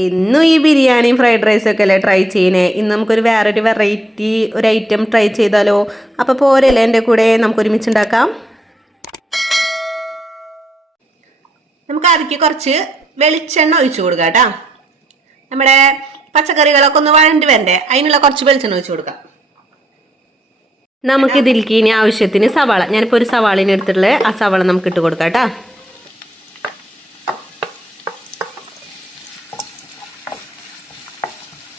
എന്നും ഈ ബിരിയാണിയും ഫ്രൈഡ് റൈസൊക്കെ അല്ലേ ട്രൈ ചെയ്യണേ. ഇന്ന് നമുക്കൊരു വേറൊരു വെറൈറ്റി ഒരു ഐറ്റം ട്രൈ ചെയ്താലോ? അപ്പോൾ പോരല്ലേ എൻ്റെ കൂടെ നമുക്ക് ഒരുമിച്ച് ഉണ്ടാക്കാം. നമുക്ക് അതിക്ക് കുറച്ച് വെളിച്ചെണ്ണ ഒഴിച്ചു കൊടുക്കാം കേട്ടോ. നമ്മുടെ പച്ചക്കറികളൊക്കെ ഒന്ന് വഴണ്ടി വരണ്ടേ, അതിനുള്ള കുറച്ച് വെളിച്ചെണ്ണ ഒഴിച്ചു കൊടുക്കാം. നമുക്കിതിലേക്ക് ഇനി ആവശ്യത്തിന് സവാള, ഞാനിപ്പോൾ ഒരു സവാളിന് എടുത്തിട്ടുള്ളത്, ആ സവാള നമുക്ക് ഇട്ട് കൊടുക്കാം കേട്ടോ.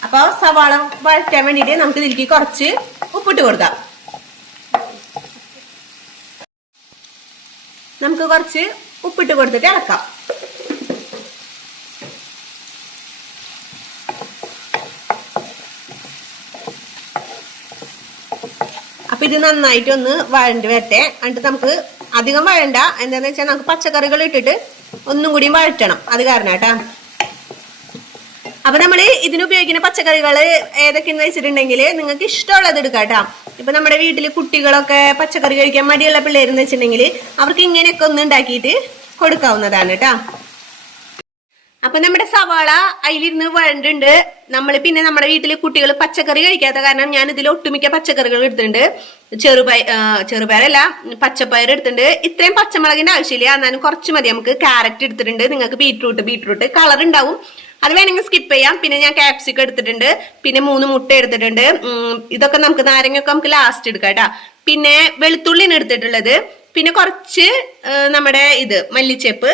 അപ്പോൾ സവാള വഴറ്റാൻ വേണ്ടിയിട്ട് നമുക്ക് ഇതിലേക്ക് കുറച്ച് ഉപ്പിട്ട് കൊടുക്കാം. നമുക്ക് കുറച്ച് ഉപ്പിട്ട് കൊടുത്തിട്ട് ഇളക്കാം. അപ്പൊ ഇത് നന്നായിട്ടൊന്ന് വഴണ്ട് വരട്ടെ. എന്നിട്ട് നമുക്ക് അധികം വഴണ്ട, എന്താന്ന് വെച്ചാൽ നമുക്ക് പച്ചക്കറികൾ ഇട്ടിട്ട് ഒന്നും കൂടി വഴറ്റണം, അത് കാരണം കേട്ടാ. അപ്പൊ നമ്മള് ഇതിനുപയോഗിക്കുന്ന പച്ചക്കറികൾ ഏതൊക്കെയെന്ന് വെച്ചിട്ടുണ്ടെങ്കിൽ നിങ്ങൾക്ക് ഇഷ്ടമുള്ളത് എടുക്കാം കേട്ടോ. ഇപ്പൊ നമ്മുടെ വീട്ടില് കുട്ടികളൊക്കെ പച്ചക്കറി കഴിക്കാൻ മടിയുള്ള പിള്ളേരെന്ന് വെച്ചിട്ടുണ്ടെങ്കിൽ അവർക്ക് ഇങ്ങനെയൊക്കെ ഒന്ന് ഉണ്ടാക്കിയിട്ട് കൊടുക്കാവുന്നതാണ് കേട്ടോ. അപ്പൊ നമ്മുടെ സവാള അതിലിരുന്ന് വഴണ്ടുണ്ട്. നമ്മൾ പിന്നെ നമ്മുടെ വീട്ടില് കുട്ടികൾ പച്ചക്കറി കഴിക്കാത്ത കാരണം ഞാൻ ഇതിൽ ഒട്ടുമിക്ക പച്ചക്കറികൾ എടുത്തിട്ടുണ്ട്. ചെറുപയറല്ല, പച്ചപ്പയർ എടുത്തിട്ടുണ്ട്. ഇത്രയും പച്ചമുളകിന്റെ ആവശ്യമില്ല, എന്നാലും കുറച്ച് മതി. നമുക്ക് ക്യാരറ്റ് എടുത്തിട്ടുണ്ട്, നിങ്ങൾക്ക് ബീട്രൂട്ട് കളർ ഉണ്ടാവും, അത് വേണമെങ്കിൽ സ്കിപ്പ് ചെയ്യാം. പിന്നെ ഞാൻ ക്യാപ്സിക്കം എടുത്തിട്ടുണ്ട്, പിന്നെ 3 മുട്ട എടുത്തിട്ടുണ്ട്. ഇതൊക്കെ നമുക്ക് നാരങ്ങയൊക്കെ നമുക്ക് ലാസ്റ്റ് എടുക്കാം കേട്ടോ. പിന്നെ വെളുത്തുള്ളിയാണ് എടുത്തിട്ടുള്ളത്, പിന്നെ കുറച്ച് നമ്മുടെ മല്ലിച്ചേപ്പ്,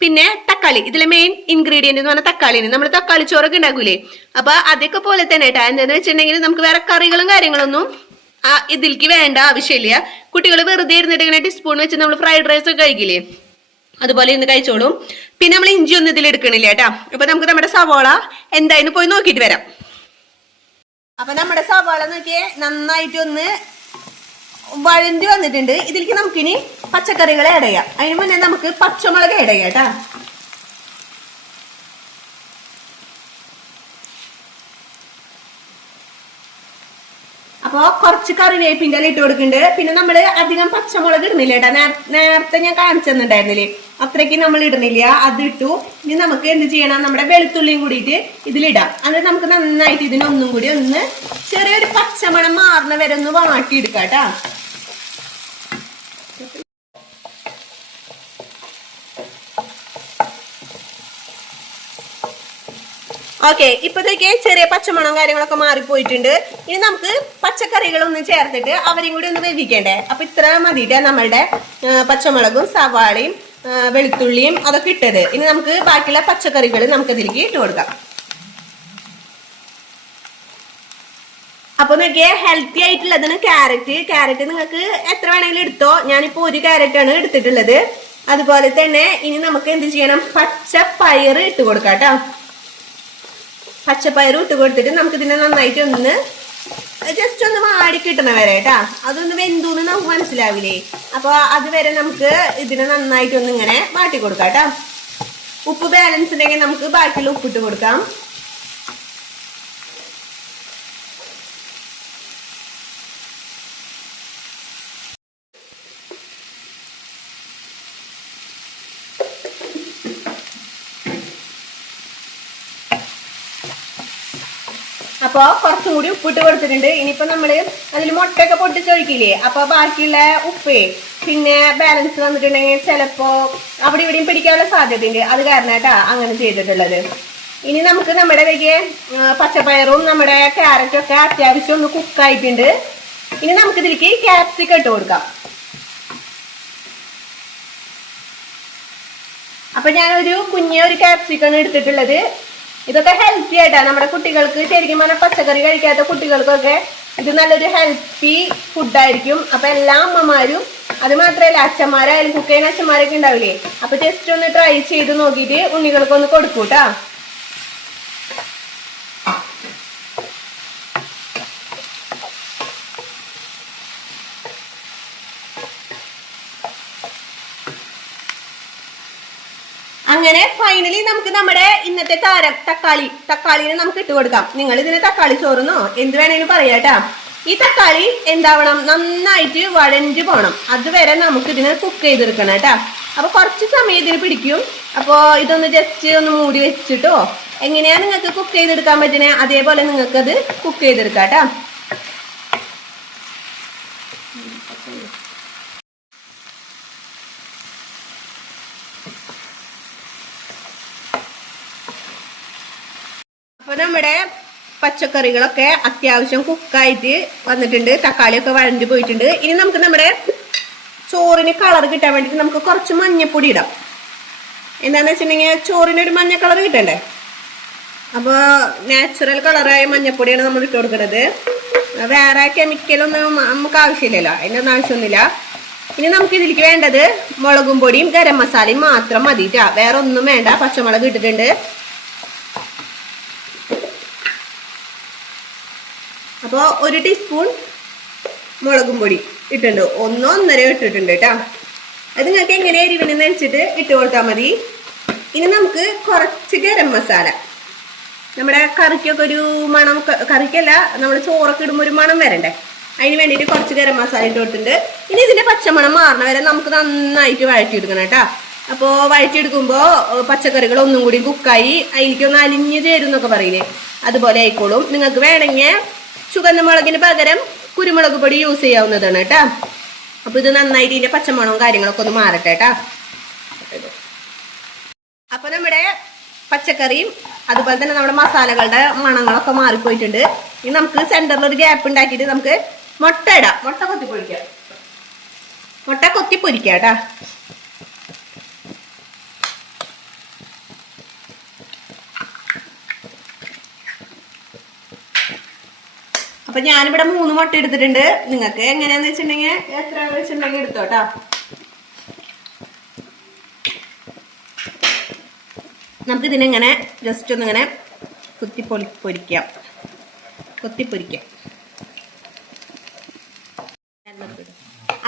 പിന്നെ തക്കാളി. ഇതിലെ മെയിൻ ഇൻഗ്രീഡിയന്റ് എന്ന് പറഞ്ഞാൽ തക്കാളിയാണ്. നമ്മൾ തക്കാളി ചോറൊക്കെ ഉണ്ടാക്കൂലേ, അപ്പൊ അതൊക്കെ പോലെ തന്നെ കേട്ടോ. എന്താന്ന് വെച്ചിട്ടുണ്ടെങ്കിൽ നമുക്ക് വേറെ കറികളും കാര്യങ്ങളൊന്നും ഇതിലേക്ക് വേണ്ട ആവശ്യമില്ല. കുട്ടികൾ വെറുതെ ഇരുന്നിട്ട് ഇങ്ങനെ ടീസ്പൂൺ വെച്ച് നമ്മൾ ഫ്രൈഡ് റൈസ് ഒക്കെ കഴിക്കില്ലേ, അതുപോലെ ഇന്ന് കഴിച്ചോളും. പിന്നെ നമ്മൾ ഇഞ്ചി ഒന്നും ഇതിൽ എടുക്കണില്ല കേട്ടാ. അപ്പൊ നമുക്ക് നമ്മുടെ സവാള എന്തായാലും പോയി നോക്കിയിട്ട് വരാം. അപ്പൊ നമ്മുടെ സവാള നോക്കിയേ നന്നായിട്ട് ഒന്ന് വഴണ്ടി വന്നിട്ടുണ്ട്. ഇതിലേക്ക് നമുക്കിനി പച്ചക്കറികളെ ആഡ് ചെയ്യാം. അതിന് മുന്നേ നമുക്ക് പച്ചമുളക് ആഡ് ചെയ്യാം കേട്ടാ. അപ്പൊ കുറച്ച് കറിവേപ്പിന്റെ ഇട്ട് കൊടുക്കുന്നുണ്ട്. പിന്നെ നമ്മള് അധികം പച്ചമുളക് ഇടുന്നില്ല കേട്ടാ. നേരത്തെ ഞാൻ കാണിച്ചു തന്നിട്ടുണ്ടായിരുന്നില്ലേ, അത്രയ്ക്ക് നമ്മൾ ഇടുന്നില്ല, അത് ഇട്ടു. ഇനി നമുക്ക് എന്ത് ചെയ്യണം, നമ്മുടെ വെളുത്തുള്ളിയും കൂടിയിട്ട് ഇതിലിടാം. അത് നമുക്ക് നന്നായിട്ട് ഇതിനൊന്നും കൂടി ഒന്ന് ചെറിയൊരു പച്ചമണം മാറുന്ന വരെ ഒന്ന് വാട്ടിയെടുക്കാം കേട്ടാ. ഓക്കെ, ഇപ്പത്തേക്ക് ചെറിയ പച്ചമണം കാര്യങ്ങളൊക്കെ മാറിപ്പോയിട്ടുണ്ട്. ഇനി നമുക്ക് പച്ചക്കറികളൊന്നും ചേർത്തിട്ട് അവരെയും കൂടി ഒന്ന് വേവിക്കണ്ടേ. അപ്പൊ ഇത്ര മതിയിട്ട് നമ്മളുടെ പച്ചമുളകും സവാളയും വെളുത്തുള്ളിയും അതൊക്കെ ഇട്ടത്. ഇനി നമുക്ക് ബാക്കിയുള്ള പച്ചക്കറികൾ നമുക്ക് ഇതിലേക്ക് ഇട്ട് കൊടുക്കാം. അപ്പൊ നോക്കിയേ, ഹെൽത്തി ആയിട്ടുള്ളതാണ് ക്യാരറ്റ് നിങ്ങൾക്ക് എത്ര വേണമെങ്കിലും എടുത്തോ. ഞാനിപ്പോ 1 ക്യാരറ്റാണ് എടുത്തിട്ടുള്ളത്. അതുപോലെ തന്നെ ഇനി നമുക്ക് എന്ത് ചെയ്യണം, പച്ചപ്പയർ ഇട്ട് കൊടുക്കാം കേട്ടോ. പച്ചപ്പയർ ഇട്ട് കൊടുത്തിട്ട് നമുക്ക് ഇതിനെ നന്നായിട്ട് ഒന്ന് ജസ്റ്റ് ഒന്ന് വാടി കിട്ടണ വരെ കേട്ടാ. അതൊന്ന് വെന്തൂന്ന് നമുക്ക് മനസ്സിലാവില്ലേ, അപ്പൊ അതുവരെ നമുക്ക് ഇതിനെ നന്നായിട്ടൊന്ന് ഇങ്ങനെ വാട്ടി കൊടുക്കാം കേട്ടോ. ഉപ്പ് ബാലൻസ് ഉണ്ടെങ്കിൽ നമുക്ക് ബാക്കിയുള്ള ഉപ്പിട്ട് കൊടുക്കാം. അപ്പൊ കുറച്ചും കൂടി ഉപ്പിട്ട് കൊടുത്തിട്ടുണ്ട്. ഇനിയിപ്പോ നമ്മള് അതിൽ മുട്ടയൊക്കെ പൊട്ടിച്ചൊഴിക്കില്ലേ, അപ്പൊ ബാക്കിയുള്ള ഉപ്പേ പിന്നെ ബാലൻസ് വന്നിട്ടുണ്ടെങ്കിൽ ചിലപ്പോ അവിടെ ഇവിടെയും പിടിക്കാനുള്ള സാധ്യതയുണ്ട്, അത് കാരണമായിട്ടാ അങ്ങനെ ചെയ്തിട്ടുള്ളത്. ഇനി നമുക്ക് നമ്മുടെ വലിയ പച്ചപ്പയറും നമ്മുടെ ക്യാരറ്റും ഒക്കെ അത്യാവശ്യം ഒന്ന് കുക്കായിട്ടുണ്ട്. ഇനി നമുക്ക് ഇതിലേക്ക് ക്യാപ്സിക്കം ഇട്ട് കൊടുക്കാം. അപ്പൊ ഞാനൊരു കുഞ്ഞൊരു ക്യാപ്സിക്കാണ് എടുത്തിട്ടുള്ളത്. ഇതൊക്കെ ഹെൽത്തി ആയിട്ടാ നമ്മുടെ കുട്ടികൾക്ക്, ശരിക്കും പറഞ്ഞാൽ പച്ചക്കറി കഴിക്കാത്ത കുട്ടികൾക്കൊക്കെ ഇത് നല്ലൊരു ഹെൽത്തി ഫുഡായിരിക്കും. അപ്പൊ എല്ലാ അമ്മമാരും, അത് മാത്രമല്ല അച്ഛന്മാരായാലും കുക്ക് ചെയ്യുന്ന അച്ഛന്മാരൊക്കെ ഉണ്ടാവില്ലേ, അപ്പൊ ജസ്റ്റ് ഒന്ന് ട്രൈ ചെയ്ത് നോക്കിയിട്ട് ഉണ്ണികൾക്കൊന്ന് കൊടുക്കൂട്ടാ. അങ്ങനെ ഫൈനലി നമുക്ക് നമ്മുടെ ഇന്നത്തെ താരം തക്കാളിനെ നമുക്ക് ഇട്ട് കൊടുക്കാം. നിങ്ങൾ ഇതിന് തക്കാളി ചോറുന്നോ എന്ത് വേണേലും പറയാട്ടാ. ഈ തക്കാളി എന്താവണം, നന്നായിട്ട് വഴഞ്ഞു പോണം, അതുവരെ നമുക്ക് ഇതിനെ കുക്ക് ചെയ്തെടുക്കണം കേട്ടാ. അപ്പൊ കുറച്ച് സമയം ഇതിന് പിടിക്കും. അപ്പോൾ ഇതൊന്ന് ജസ്റ്റ് ഒന്ന് മൂടി വെച്ചിട്ടോ എങ്ങനെയാ നിങ്ങൾക്ക് കുക്ക് ചെയ്തെടുക്കാൻ പറ്റണേ അതേപോലെ നിങ്ങൾക്ക് അത് കുക്ക് ചെയ്തെടുക്കാം കേട്ടോ. അപ്പൊ നമ്മുടെ പച്ചക്കറികളൊക്കെ അത്യാവശ്യം കുക്കായിട്ട് വന്നിട്ടുണ്ട്. തക്കാളിയൊക്കെ വഴഞ്ഞു പോയിട്ടുണ്ട്. ഇനി നമുക്ക് നമ്മുടെ ചോറിന് കളർ കിട്ടാൻ വേണ്ടിയിട്ട് നമുക്ക് കുറച്ച് മഞ്ഞപ്പൊടി ഇടാം. എന്താണെന്ന് വെച്ചിട്ടുണ്ടെങ്കിൽ ചോറിനൊരു മഞ്ഞ കളർ കിട്ടണ്ടേ. അപ്പോൾ നാച്ചുറൽ കളറായ മഞ്ഞപ്പൊടിയാണ് നമ്മൾ ഇട്ട് കൊടുക്കുന്നത്. വേറെ കെമിക്കലൊന്നും നമുക്ക് ആവശ്യമില്ലല്ലോ, അതിനൊന്നും ആവശ്യമൊന്നുമില്ല. ഇനി നമുക്ക് ഇതിലേക്ക് വേണ്ടത് മുളകും പൊടിയും ഗരം മസാലയും മാത്രം മതിട്ടാ, വേറെ ഒന്നും വേണ്ട. പച്ചമുളക് ഇട്ടിട്ടുണ്ട്. അപ്പോൾ 1 ടീസ്പൂൺ മുളകും പൊടി ഇട്ടുണ്ട്, 1-1.5 ഇട്ടിട്ടുണ്ട് കേട്ടോ. അത് നിങ്ങൾക്ക് എങ്ങനെ എരിവിനനുസരിച്ചിട്ട് ഇട്ട് കൊടുത്താൽ മതി. ഇനി നമുക്ക് കുറച്ച് ഗരം മസാല, നമ്മുടെ കറിക്കൊക്കെ ഒരു മണം, കറിക്കല്ല നമ്മൾ ചോറൊക്കെ ഇടുമ്പോൾ ഒരു മണം വരണ്ടേ, അതിന് വേണ്ടിയിട്ട് കുറച്ച് ഗരം മസാല ഇട്ട് കൊടുത്തിട്ടുണ്ട്. ഇനി ഇതിന്റെ പച്ചമണം മാറണ വരെ നമുക്ക് നന്നായിട്ട് വഴറ്റിയെടുക്കണം കേട്ടോ. അപ്പോൾ വഴറ്റിയെടുക്കുമ്പോൾ പച്ചക്കറികൾ ഒന്നും കൂടി കുക്കായി അതിലേക്ക് ഒന്ന് അലിഞ്ഞു ചേരും എന്നൊക്കെ പറയില്ലേ, അതുപോലെ ആയിക്കോളും. നിങ്ങൾക്ക് വേണമെങ്കിൽ ചുവന്ന മുളകിന് പകരം കുരുമുളക് പൊടി യൂസ് ചെയ്യാവുന്നതാണ് കേട്ടോ. അപ്പൊ ഇത് നന്നായിട്ട് ഇതിന്റെ പച്ചമണവും കാര്യങ്ങളൊക്കെ ഒന്ന് മാറട്ടെ കേട്ടോ. അപ്പൊ നമ്മുടെ പച്ചക്കറിയും അതുപോലെ തന്നെ നമ്മുടെ മസാലകളുടെ മണങ്ങളൊക്കെ മാറിപ്പോയിട്ടുണ്ട്. ഇനി നമുക്ക് സെന്ററിൽ ഒരു ഗ്യാപ്പ് ഉണ്ടാക്കിയിട്ട് നമുക്ക് മുട്ട ഇടാം. മുട്ട കൊത്തി പൊരിക്കാം കേട്ടാ. അപ്പൊ ഞാനിവിടെ 3 മുട്ട എടുത്തിട്ടുണ്ട്. നിങ്ങൾക്ക് എങ്ങനെയാന്ന് വെച്ചിട്ടുണ്ടെങ്കിൽ എത്ര വെച്ചിട്ടുണ്ടെങ്കിൽ എടുത്തോട്ടാ. നമുക്ക് ഇതിനെങ്ങനെ ജസ്റ്റ് ഒന്നിങ്ങനെ പൊരിക്കാം.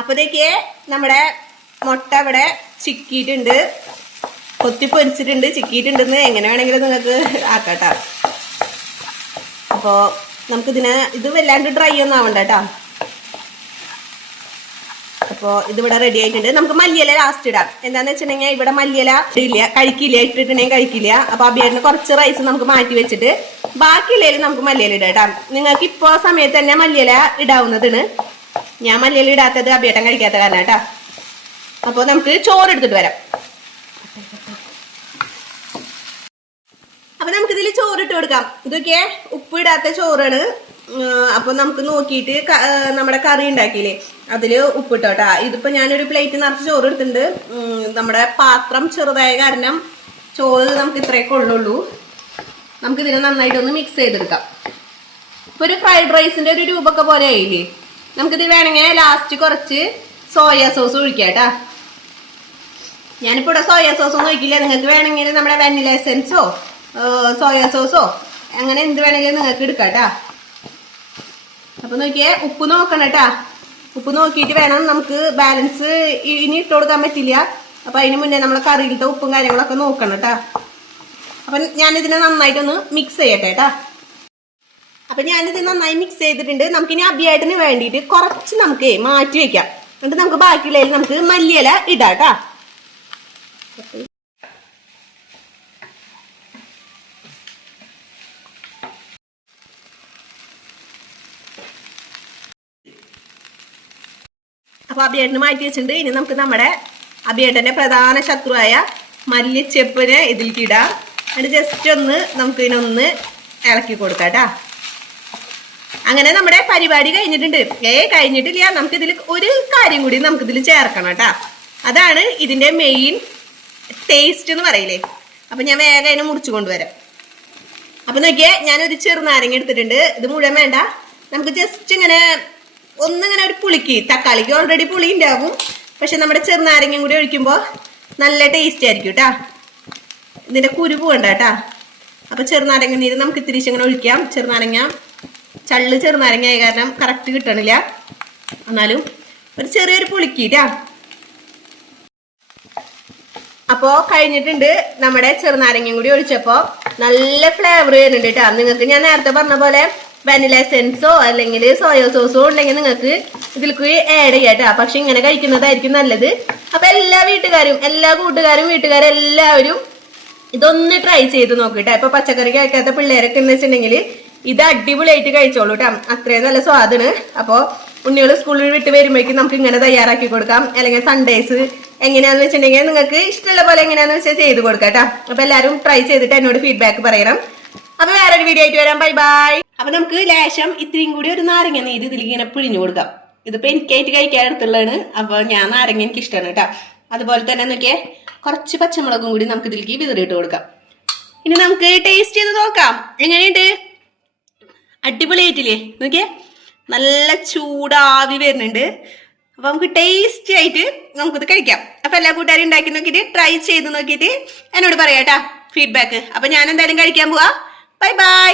അപ്പോഴത്തേക്ക് നമ്മുടെ മുട്ട ഇവിടെ ചിക്കിയിട്ടുണ്ട്, പൊരിച്ചിട്ടുണ്ട്, ചിക്കിയിട്ടുണ്ടെന്ന് എങ്ങനെ വേണമെങ്കിലും നിങ്ങൾക്ക് ആക്കാട്ടോ. അപ്പോൾ നമുക്കിതിന് ഇത് വല്ലാണ്ട് ഡ്രൈ ഒന്നും ആവണ്ട കേട്ടോ. അപ്പോൾ ഇതിവിടെ റെഡി ആയിട്ടുണ്ട്. നമുക്ക് മല്ലിയില ലാസ്റ്റ് ഇടാം. എന്താന്ന് വെച്ചിട്ടുണ്ടെങ്കിൽ ഇവിടെ മല്ലിയില ഇട്ടിട്ടുണ്ടെങ്കിൽ കഴിക്കില്ല. അപ്പൊ അബിയേട്ടന് കുറച്ച് റൈസ് നമുക്ക് മാറ്റി വെച്ചിട്ട് ബാക്കിയുള്ളതിൽ നമുക്ക് മല്ലിയില ഇടാം കേട്ടോ. നിങ്ങൾക്ക് ഇപ്പോൾ സമയത്ത് തന്നെ മല്ലിയില ഇടാവുന്നതാണ്. ഞാൻ മല്ലിയില ഇടാത്തത് അബിയേട്ടൻ കഴിക്കാത്ത കാരണം കേട്ടോ. അപ്പോൾ നമുക്ക് ചോറ് എടുത്തിട്ട് വരാം. അപ്പൊ നമുക്കിതിൽ ചോറിട്ട് കൊടുക്കാം. ഇതൊക്കെ ഉപ്പിടാത്ത ചോറാണ്. അപ്പൊ നമുക്ക് നോക്കിയിട്ട് നമ്മുടെ കറി ഉണ്ടാക്കിയില്ലേ അതില് ഉപ്പിട്ടോട്ടാ. ഇതിപ്പോ ഞാനൊരു പ്ലേറ്റ് നിറച്ച് ചോറ് എടുത്തിട്ടുണ്ട്. നമ്മുടെ പാത്രം ചെറുതായ കാരണം ചോറ് നമുക്ക് ഇത്രയൊക്കെ ഉള്ളൂ. നമുക്കിതിനെ നന്നായിട്ടൊന്ന് മിക്സ് ചെയ്തെടുക്കാം. ഇപ്പൊ ഒരു ഫ്രൈഡ് റൈസിന്റെ ഒരു രൂപമൊക്കെ പോലെ ആയില്ലേ. നമുക്കിത് വേണമെങ്കിൽ ലാസ്റ്റ് കുറച്ച് സോയാ സോസ് ഒഴിക്കാം കേട്ടാ. ഞാനിപ്പോ ഇവിടെ സോയാ സോസ് ഒന്നും ഒഴിക്കില്ല. നിങ്ങൾക്ക് വേണമെങ്കിൽ നമ്മുടെ വാനില എസൻസോ സോയാ സോസോ അങ്ങനെ എന്ത് വേണമെങ്കിലും നിങ്ങൾക്ക് എടുക്കാം കേട്ടാ. അപ്പൊ നോക്കിയേ, ഉപ്പ് നോക്കണം കേട്ടാ. ഉപ്പ് നോക്കിയിട്ട് വേണം നമുക്ക് ബാലൻസ് ഇനി ഇട്ട് കൊടുക്കാൻ പറ്റില്ല. അപ്പൊ അതിന് മുന്നേ നമ്മളെ കറിയിലത്തെ ഉപ്പും കാര്യങ്ങളൊക്കെ നോക്കണം കേട്ടാ. അപ്പൊ ഞാനിതിനെ നന്നായിട്ടൊന്ന് മിക്സ് ചെയ്യട്ടെ കേട്ടാ. അപ്പൊ ഞാനിത് നന്നായി മിക്സ് ചെയ്തിട്ടുണ്ട്. നമുക്കിനി അബിയേട്ടന് വേണ്ടിയിട്ട് കുറച്ച് നമുക്ക് മാറ്റി വെക്കാം. എന്നിട്ട് നമുക്ക് ബാക്കിയുള്ളതിൽ നമുക്ക് മല്ലിയില ഇടാം കേട്ടാ. അപ്പൊ അബിയേട്ടന് മാറ്റി വെച്ചിട്ടുണ്ട്. ഇനി നമുക്ക് നമ്മുടെ അബിയേട്ടന്റെ പ്രധാന ശത്രുവായ മല്ലിച്ചെപ്പിനെ ഇതിലേക്ക് ഇടാം. എന്നിട്ട് ജസ്റ്റ് ഒന്ന് നമുക്ക് ഇതിനൊന്ന് ഇളക്കി കൊടുക്കാം കേട്ടാ. അങ്ങനെ നമ്മുടെ പരിപാടി കഴിഞ്ഞിട്ടുണ്ട്. കഴിഞ്ഞിട്ടില്ല. നമുക്കിതിൽ ഒരു കാര്യം കൂടി നമുക്കിതിൽ ചേർക്കണം കേട്ടാ. അതാണ് ഇതിന്റെ മെയിൻ ടേസ്റ്റ് എന്ന് പറയില്ലേ. അപ്പൊ ഞാൻ വേഗം അതിനെ മുറിച്ചു കൊണ്ടുവരാം. അപ്പൊ നോക്കിയേ, ഞാനൊരു ചെറുനാരങ്ങ എടുത്തിട്ടുണ്ട്. ഇത് മുഴുവൻ വേണ്ട. നമുക്ക് ജസ്റ്റ് ഇങ്ങനെ ഒന്നിങ്ങനെ ഒരു പുളിക്ക്, തക്കാളിക്ക് ഓൾറെഡി പുളി ഉണ്ടാകും. പക്ഷെ നമ്മുടെ ചെറുനാരങ്ങയും കൂടി ഒഴിക്കുമ്പോൾ നല്ല ടേസ്റ്റ് ആയിരിക്കും കേട്ടാ. ഇതിന്റെ കുരു പോകണ്ട കേട്ടാ. അപ്പൊ ചെറുനാരങ്ങ നീര് നമുക്ക് ഇത്തിരി ഇങ്ങനെ ഒഴിക്കാം. ചെറുനാരങ്ങ ചെറുനാരങ്ങ ആയ കാരണം കറക്റ്റ് കിട്ടണില്ല. എന്നാലും ഒരു ചെറിയൊരു പുളിക്കിട്ടാ. അപ്പോ കഴിഞ്ഞിട്ടുണ്ട്. നമ്മുടെ ചെറുനാരങ്ങയും കൂടി ഒഴിച്ചപ്പോ നല്ല ഫ്ലേവർ വരുന്നുണ്ട് കേട്ടാ. നിങ്ങൾക്ക് ഞാൻ നേരത്തെ പറഞ്ഞ പോലെ വാനില എസെൻസോ അല്ലെങ്കിൽ സോയ സോസോ ഉണ്ടെങ്കിൽ നിങ്ങൾക്ക് ഇതിലേക്ക് ആഡ് ചെയ്യാട്ടോ. പക്ഷെ ഇങ്ങനെ കഴിക്കുന്നതായിരിക്കും നല്ലത്. അപ്പൊ എല്ലാ കൂട്ടുകാരും എല്ലാവരും ഇതൊന്ന് ട്രൈ ചെയ്ത് നോക്കിട്ടെ. ഇപ്പൊ പച്ചക്കറി കഴിക്കാത്ത പിള്ളേരൊക്കെ എന്ന് വെച്ചിട്ടുണ്ടെങ്കിൽ ഇത് അടിപൊളിയായിട്ട് കഴിച്ചോളൂ കേട്ടോ. അത്രയും നല്ല സ്വാദാണ്. അപ്പൊ ഉണ്ണികൾ സ്കൂളിൽ വിട്ട് വരുമ്പോഴേക്കും നമുക്ക് ഇങ്ങനെ തയ്യാറാക്കി കൊടുക്കാം. അല്ലെങ്കിൽ സൺഡേസ് എങ്ങനെയാന്ന് വെച്ചിട്ടുണ്ടെങ്കിൽ നിങ്ങൾക്ക് ഇഷ്ടമുള്ള പോലെ എങ്ങനെയാന്ന് വെച്ചാൽ ചെയ്ത് കൊടുക്കാം കേട്ടോ. അപ്പൊ എല്ലാവരും ട്രൈ ചെയ്തിട്ട് എന്നോട് ഫീഡ്ബാക്ക് പറയണം. അപ്പൊ വേറൊരു വീഡിയോ ആയിട്ട് വരാം. Bye bye. അപ്പൊ നമുക്ക് ലേശം ഇത്രയും കൂടി ഒരു നാരങ്ങ നീര് ഇതിലേക്ക് ഇങ്ങനെ പിഴിഞ്ഞു കൊടുക്കാം. ഇതിപ്പോ എനിക്കായിട്ട് കഴിക്കാൻ എടുത്തുള്ളതാണ്. അപ്പൊ ഞാൻ നാരങ്ങ എനിക്ക് ഇഷ്ടമാണ് കേട്ടോ. അതുപോലെ തന്നെ നോക്കിയേ കുറച്ച് പച്ചമുളകും കൂടി നമുക്ക് ഇതിലേക്ക് വിതറിയിട്ട് കൊടുക്കാം. ഇനി നമുക്ക് ടേസ്റ്റ് ചെയ്ത് നോക്കാം. എങ്ങനെയുണ്ട്? അടിപൊളിയായിട്ടില്ലേ? നോക്കിയേ നല്ല ചൂടാവി വരുന്നുണ്ട്. അപ്പൊ നമുക്ക് ടേസ്റ്റി ആയിട്ട് നമുക്കിത് കഴിക്കാം. അപ്പൊ എല്ലാ കൂട്ടുകാരും ഉണ്ടാക്കി നോക്കിയിട്ട് ട്രൈ ചെയ്ത് നോക്കിയിട്ട് എന്നോട് പറയാട്ടാ ഫീഡ്ബാക്ക്. അപ്പൊ ഞാൻ എന്തായാലും കഴിക്കാൻ പോവാ. Bye bye.